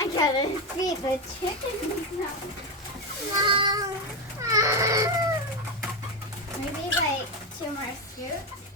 I gotta feed the chickens now. Maybe like 2 more scoops.